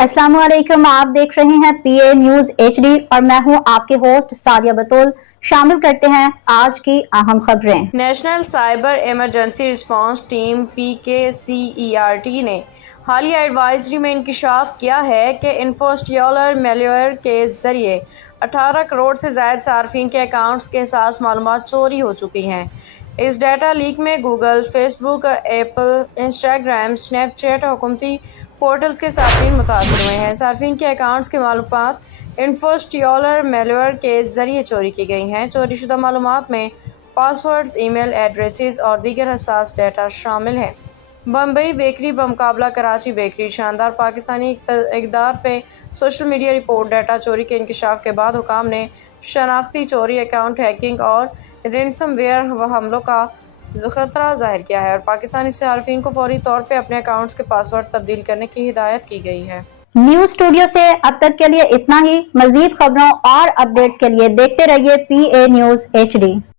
अस्सलाम वालेकुम, आप देख रहे हैं पीए न्यूज एचडी और मैं हूं आपके होस्ट सादिया बतूल। शामिल करते हैं आज की अहम खबरें। National cyber emergency response team PKCERT ने हालिया एडवाइजरी में इंकशाफ किया है कि इंफोस्टियोलर मेलवेयर के जरिए 18 करोड़ से ज़ायद सार्फिन के अकाउंट्स के साथ मालूमात चोरी हो चुकी हैं। इस डाटा लीक में Google, Facebook, Apple, Instagram, Snapchat और हुकूमती पोर्टल्स के सार्फिन मुतासर हुए हैं। सार्फिन के अकाउंट्स की मालूमात इंफोस्टियोलर मेलवेयर के जरिए चोरी की गई हैं। चोरी शुदा मालूमात में पासवर्ड्स, ईमेल एड्रेसेस और दीगर हसास डेटा शामिल हैं। बम्बई बेकरी बमुकाबला कराची बेकरी, शानदार पाकिस्तानी इक़दार पे सोशल मीडिया रिपोर्ट। डाटा चोरी के इंकशाफ के बाद हुकाम ने शनाख्ती चोरी, अकाउंट हैकिंग और रेंसमवेयर हमलों का खतरा जाहिर किया है और पाकिस्तानी सार्फिन को फौरी तौर पर अपने अकाउंट्स के पासवर्ड तब्दील करने की हिदायत की गई है। न्यूज स्टूडियो से अब तक के लिए इतना ही। मजीद खबरों और अपडेट्स के लिए देखते रहिए पीए न्यूज एचडी।